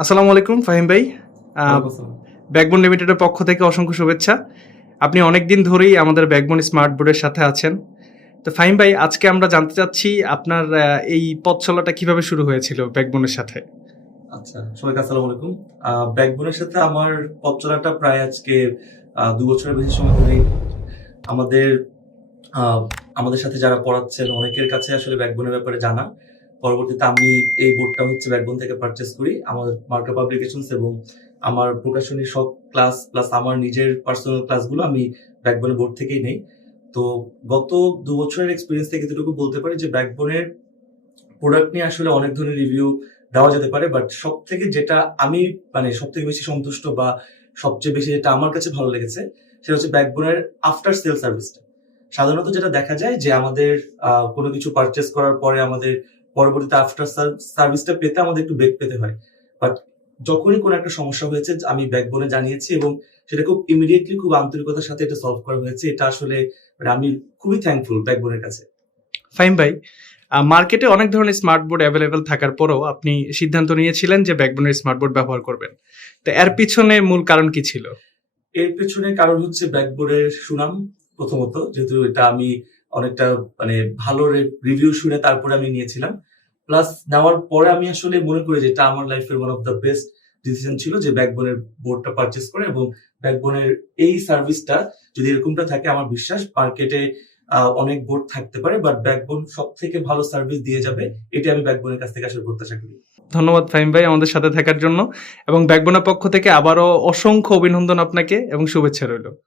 আসসালামু আলাইকুম ফাহিম ভাই। ওয়ালাইকুম আসসালাম। ব্যাকবোন লিমিটেডের পক্ষ থেকে অসংখ্য শুভেচ্ছা। আপনি অনেকদিন ধরেই আমাদের ব্যাকবোন স্মার্ট বোর্ডের সাথে আছেন। তো ফাহিম ভাই, আজকে আমরা জানতে চাচ্ছি আপনার এই পথ চলাটা কিভাবে শুরু হয়েছিল ব্যাকবোনের সাথে? আচ্ছা, সবাইকে আসসালামু আলাইকুম। ব্যাকবোনের সাথে আমার পথ চলাটা প্রায় আজকে ২ বছরের বেশি সময় ধরেই। আমাদের আ আমাদের সাথে যারা পড়াচ্ছেন অনেকের কাছে আসলে ব্যাকবোনের ব্যাপারে জানা। পরবর্তীতে আমি এই বোর্ডটা হচ্ছে ব্যাকবোন থেকে পারচেজ করি। আমার মার্কা পাবলিকেশনস এবং আমার প্রকাশনী সব ক্লাস প্লাস আমার নিজের পার্সোনাল ক্লাসগুলো আমি ব্যাকবোনের বোর্ড থেকেই নেই। তো গত ২ বছরের এক্সপেরিয়েন্স থেকে এতটুকু বলতে পারি যে ব্যাকবোনের প্রোডাক্ট নিয়ে আসলে অনেক ধরনের রিভিউ দেওয়া যেতে পারে। বাট সবথেকে যেটা আমি সবথেকে বেশি সন্তুষ্ট বা সবচেয়ে বেশি যেটা আমার কাছে ভালো লেগেছে, সেটা হচ্ছে ব্যাকবোনের আফটার সেল সার্ভিসটা। সাধারণত যেটা দেখা যায় যে আমাদের কোনো কিছু পারচেজ করার পরে আমাদের পরবর্তীতে আফটার সার্ভিসটা পেতে আমাদের একটু বেগ পেতে হয়। বাট যখনই কোনো একটা সমস্যা হয়েছে আমি ব্যাকবোনে জানিয়েছি এবং সেটা খুব ইমিডিয়েটলি খুব আন্তরিকতার সাথে এটা সলভ করা হয়েছে। এটা আসলে আমি খুবই থ্যাঙ্কফুল ব্যাকবোনের কাছে। ফাহিম ভাই, মার্কেটে অনেক ধরনের স্মার্ট বোর্ড অ্যাভেলেবেল থাকার পরেও আপনি সিদ্ধান্ত নিয়েছিলেন যে ব্যাকবোনের স্মার্ট বোর্ড ব্যবহার করবেন। তো এর পিছনে মূল কারণ কি ছিল? এর পেছনে কারণ হচ্ছে ব্যাকবোর্ডের সুনাম। প্রথমত যেহেতু এটা আমি অনেকটা ভালো রিভিউ শুনে তারপরে আমি নিয়েছিলাম। প্লাস নেওয়ার পরে আমি আসলে মনে করি যে এটা আমার লাইফের one of the best decision ছিল যে ব্যাকবোনের বোর্ডটা পারচেজ করে এবং ব্যাকবোনের এই সার্ভিসটা যদি এরকমটা থাকে আমার বিশ্বাস মার্কেটে অনেক বোর্ড থাকতে পারে বাট ব্যাকবোন সবথেকে ভালো সার্ভিস দিয়ে যাবে। এটা আমি ব্যাকবোনের কাছ থেকে আসলে প্রত্যাশা করি। ধন্যবাদ ফাহিম ভাই আমাদের সাথে থাকার জন্য, এবং ব্যাকবোনের পক্ষ থেকে আবারও অসংখ্য অভিনন্দন আপনাকে এবং শুভেচ্ছা রইল।